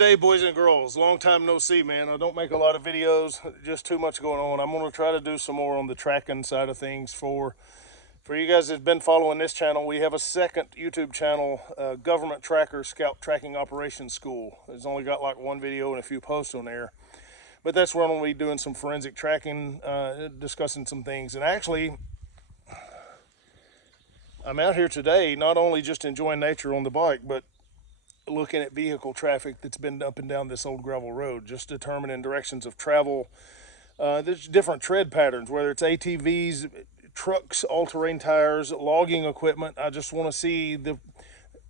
day, boys and girls? Long time no see, man. I don't make a lot of videos, just too much going on. I'm going to try to do some more on the tracking side of things for you guys that's been following this channel. We have a second YouTube channel, Government Tracker Scout Tracking Operations School. It's only got like one video and a few posts on there, but that's where I'm going to be doing some forensic tracking, discussing some things. And actually, I'm out here today not only just enjoying nature on the bike, but looking at vehicle traffic that's been up and down this old gravel road, just determining directions of travel. There's different tread patterns, whether it's ATVs, trucks, all-terrain tires, logging equipment. I just want to see the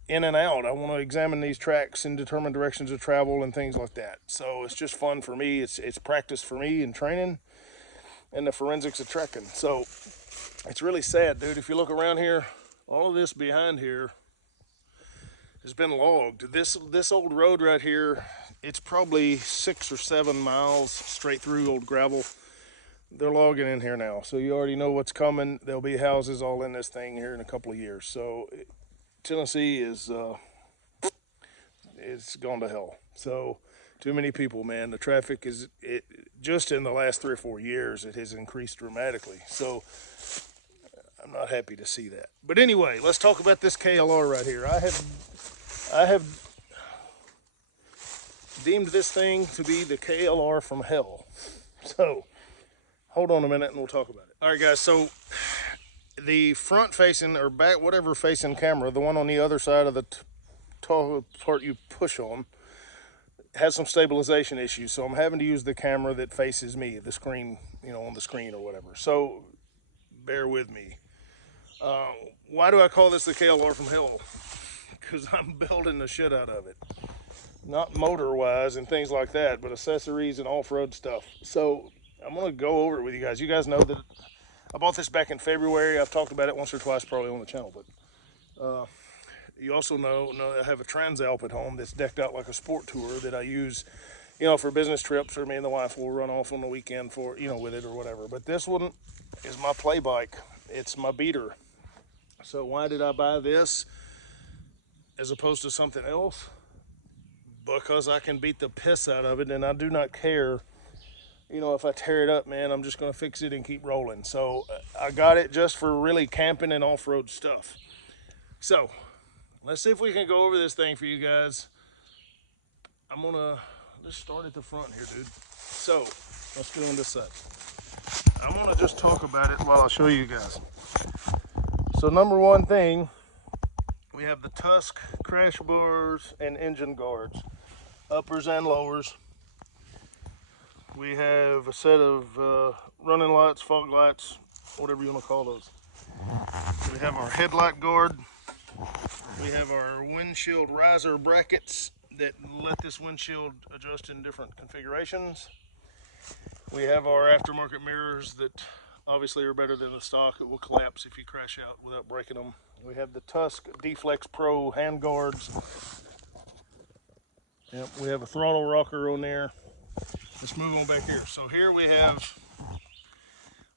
in and out. I want to examine these tracks and determine directions of travel and things like that. So it's just fun for me. It's practice for me in training and the forensics of trekking. So it's really sad, dude. If you look around here, all of this behind here has been logged. This old road right here, it's probably 6 or 7 miles straight through old gravel. They're logging in here now, so you already know what's coming. There'll be houses all in this thing here in a couple of years. So Tennessee is it's gone to hell. So too many people, man. The traffic is, just in the last 3 or 4 years, it has increased dramatically. So I'm not happy to see that. But anyway, let's talk about this KLR right here. I have deemed this thing to be the KLR from hell. So hold on a minute and we'll talk about it. All right, guys, so the front facing or back, whatever facing camera, the one on the other side of the tall part you push on, has some stabilization issues. So I'm having to use the camera that faces me, the screen, on the screen or whatever. So bear with me. Why do I call this the KLR from hell? Because I'm building the shit out of it. Not motor-wise and things like that, but accessories and off-road stuff. So I'm going to go over it with you guys. You guys know that I bought this back in February. I've talked about it once or twice probably on the channel, but you also know I have a Transalp at home that's decked out like a sport tour that I use, for business trips, or me and the wife will run off on the weekend for, with it or whatever. But this one is my play bike. It's my beater. So why did I buy this as opposed to something else? Because I can beat the piss out of it, and I do not care. If I tear it up, man, I'm just going to fix it and keep rolling. So I got it just for really camping and off-road stuff. So let's see if we can go over this thing for you guys. I'm going to just start at the front here, dude. So let's go on this side. I'm going to just talk about it while I show you guys. So number one thing, we have the Tusk crash bars and engine guards, uppers and lowers. We have a set of running lights, fog lights, whatever you want to call those. We have our headlight guard. We have our windshield riser brackets that let this windshield adjust in different configurations. We have our aftermarket mirrors that obviously are better than the stock. It will collapse if you crash out without breaking them. We have the Tusk D-Flex Pro hand guards. Yep, we have a throttle rocker on there. Let's move on back here. So here we have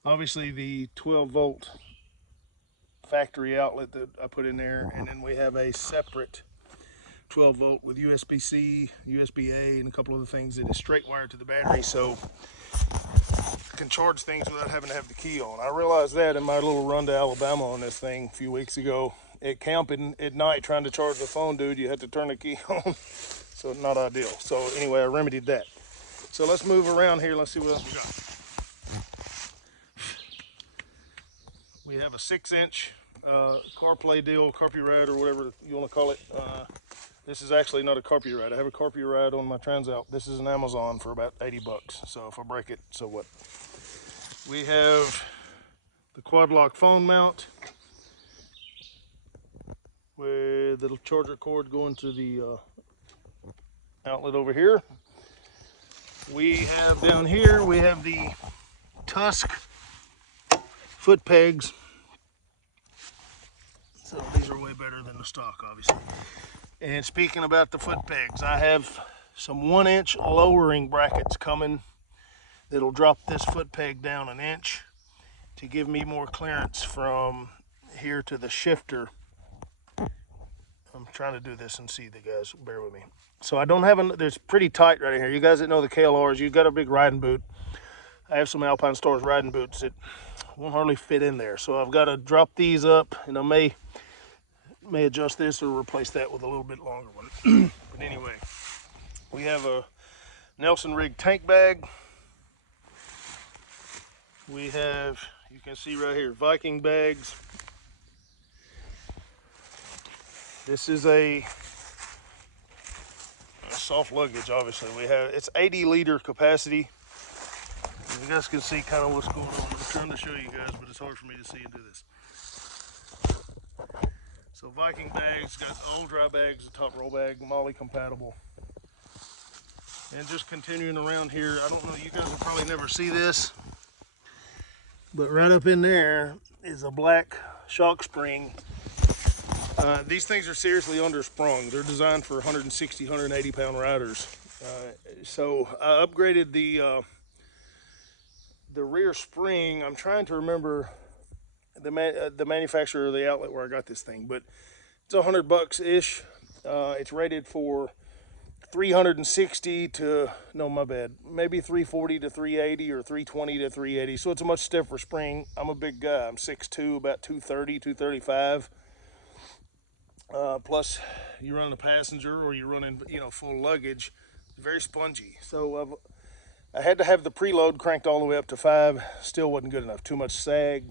obviously the 12-volt factory outlet that I put in there, and then we have a separate 12-volt with USB-C, USB-A, and a couple other things that is straight wired to the battery, so I can charge things without having to have the key on. I realized that in my little run to Alabama on this thing a few weeks ago. At camping at night trying to charge the phone, dude, you had to turn the key on. So not ideal. So anyway, I remedied that. So let's move around here. Let's see what else we got. We have a 6-inch CarPlay deal, CarPlay or whatever you want to call it. This is actually not a CarPlay. I have a CarPlay on my Transalp. This is an Amazon for about 80 bucks. So if I break it, so what? We have the quad lock phone mount with the charger cord going to the outlet over here. We have down here, we have the Tusk foot pegs. So these are way better than the stock, obviously. And speaking about the foot pegs, I have some 1-inch lowering brackets coming that'll drop this foot peg down 1 inch to give me more clearance from here to the shifter I'm trying to do this and see the guys, bear with me. So I don't have there's pretty tight right in here. You guys that know the KLRs, you got a big riding boot. I have some Alpine Stars riding boots that won't hardly fit in there. So I've got to drop these up, and I may adjust this or replace that with a little bit longer one. But anyway, we have a Nelson rig tank bag. We have, you can see right here, Viking bags. This is a soft luggage, obviously. We have, it's 80 liter capacity. You guys can see kind of what's going on. I'm trying to show you guys, but it's hard for me to see and do this. So Viking bags, got all dry bags, the top roll bag, Molly compatible. And just continuing around here, I don't know, you guys will probably never see this, but right up in there is a black shock spring. These things are seriously undersprung. They're designed for 160, 180 pound riders. So I upgraded the rear spring. I'm trying to remember the manufacturer or the outlet where I got this thing, but it's $100-ish. It's rated for 360 to, no, my bad, maybe 340 to 380 or 320 to 380. So it's a much stiffer spring. I'm a big guy. I'm 6'2", about 230, 235. Plus, you're running a passenger or you're running, full luggage. It's very spongy. So I had to have the preload cranked all the way up to 5. Still wasn't good enough. Too much sag,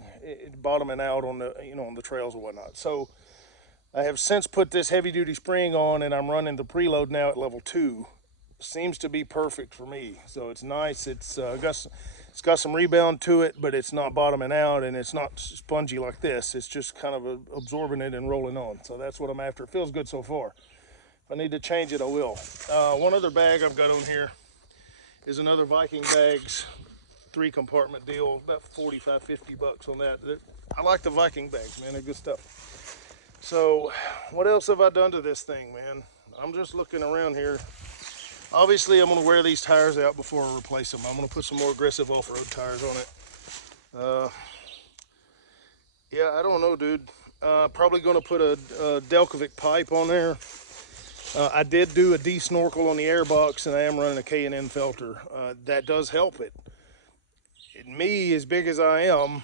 bottoming out on the, on the trails and whatnot. So I have since put this heavy-duty spring on, and I'm running the preload now at level 2. Seems to be perfect for me. So it's nice. It's got some rebound to it, but it's not bottoming out, and it's not spongy like this. It's just kind of absorbing it and rolling on. So that's what I'm after. It feels good so far. If I need to change it, I will. One other bag I've got on here is another Viking bags 3-compartment deal, about 45, 50 bucks on that. I like the Viking bags, man. They're good stuff. So what else have I done to this thing, man? I'm just looking around here. Obviously, I'm gonna wear these tires out before I replace them. I'm gonna put some more aggressive off-road tires on it. Yeah, I don't know, dude. Probably gonna put a Delcovic pipe on there. I did do a D-snorkel on the airbox, and I am running a K&N filter. That does help it. Me, as big as I am,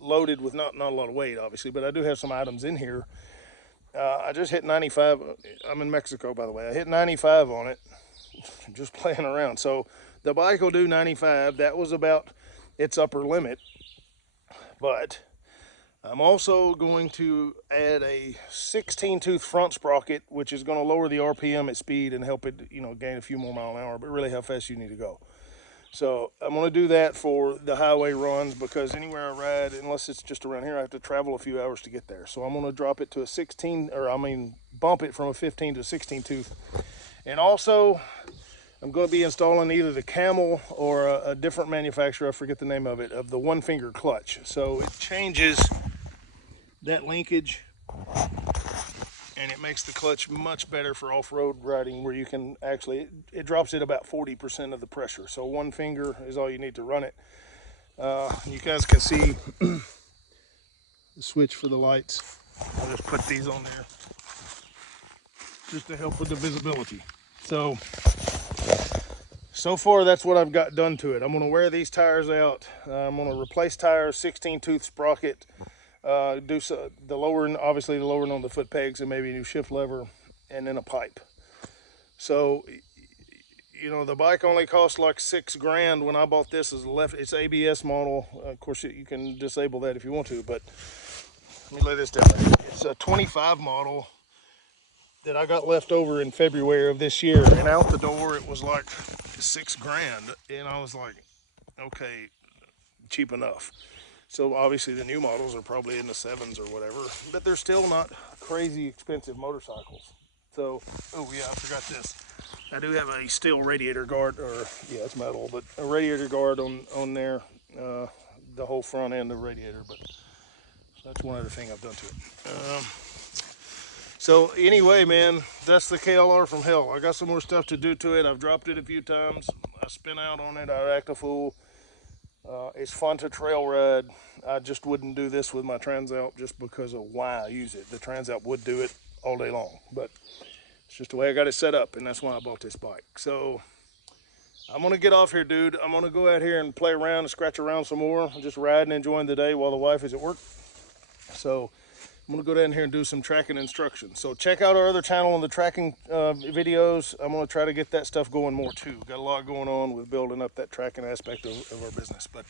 loaded with not a lot of weight, obviously, but I do have some items in here. I just hit 95. I'm in Mexico, by the way. I hit 95 on it, just playing around. So the bike will do 95. That was about its upper limit. But I'm also going to add a 16-tooth front sprocket, which is going to lower the RPM at speed and help it, gain a few more miles an hour, but really how fast you need to go. So I'm going to do that for the highway runs, because anywhere I ride, unless it's just around here, I have to travel a few hours to get there. So I'm going to drop it to a bump it from a 15 to 16 tooth. And also, I'm going to be installing either the Camel or a different manufacturer, I forget the name of it, of the 1-finger clutch. So it changes that linkage, and it makes the clutch much better for off-road riding, where you can actually, it drops it about 40% of the pressure. So 1 finger is all you need to run it. You guys can see the switch for the lights. I'll just put these on there just to help with the visibility. So far, that's what I've got done to it. I'm gonna wear these tires out. I'm gonna replace tires, 16-tooth sprocket, the lowering, obviously the lowering on the foot pegs, and maybe a new shift lever, and then a pipe. So, the bike only cost like $6 grand when I bought this as it's ABS model. Of course, you can disable that if you want to, but let me lay this down there. It's a 25 model that I got left over in February of this year, and out the door it was like $6 grand, and I was like, okay, cheap enough. So obviously the new models are probably in the 7s or whatever, but they're still not crazy expensive motorcycles. So, oh yeah, I forgot this. I do have a steel radiator guard, or yeah, it's metal, but a radiator guard on there, the whole front end of the radiator. But that's one other thing I've done to it. So anyway, man, that's the KLR from hell. I got some more stuff to do to it. I've dropped it a few times. I spin out on it. I act a fool. It's fun to trail ride. I just wouldn't do this with my Transalp just because of why I use it. The Transalp would do it all day long, but it's just the way I got it set up, and that's why I bought this bike. So I'm gonna get off here, dude. I'm gonna go out here and play around and scratch around some more. I'm just riding, enjoying the day while the wife is at work. So I'm gonna go down here and do some tracking instructions. So check out our other channel on the tracking videos. I'm gonna try to get that stuff going more too. Got a lot going on with building up that tracking aspect of our business. But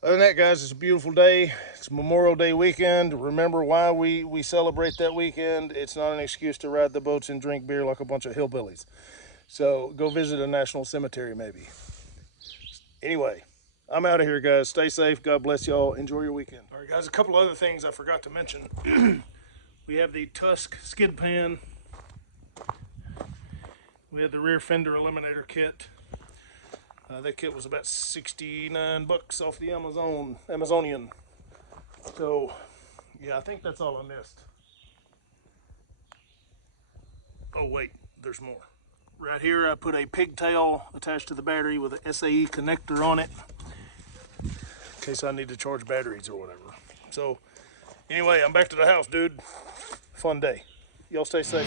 other than that, guys, it's a beautiful day. It's Memorial Day weekend. Remember why we celebrate that weekend. It's not an excuse to ride the boats and drink beer like a bunch of hillbillies. So go visit a national cemetery maybe. Anyway, I'm out of here, guys. Stay safe. God bless y'all. Enjoy your weekend. All right, guys, a couple other things I forgot to mention. We have the Tusk skid pan. We have the rear fender eliminator kit. That kit was about 69 bucks off the Amazonian. So, yeah, I think that's all I missed. Oh, wait, there's more. Right here, I put a pigtail attached to the battery with an SAE connector on it in case I need to charge batteries or whatever. So, anyway, I'm back to the house, dude. Fun day. Y'all stay safe.